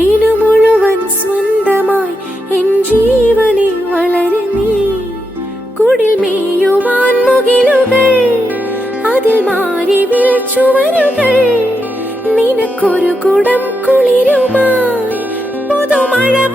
നാടിനു മുഴുവൻ സ്വന്തമായി എൻ ജീവനെ വളരെ നീ. കുടിൽ മേയുവാൻ മുകിലുകൾ, അതിൽ മാരിവിൽ ചുവരുകൾ. നിനക്കൊരു കുടം കുളിരുമായി പുതുമഴ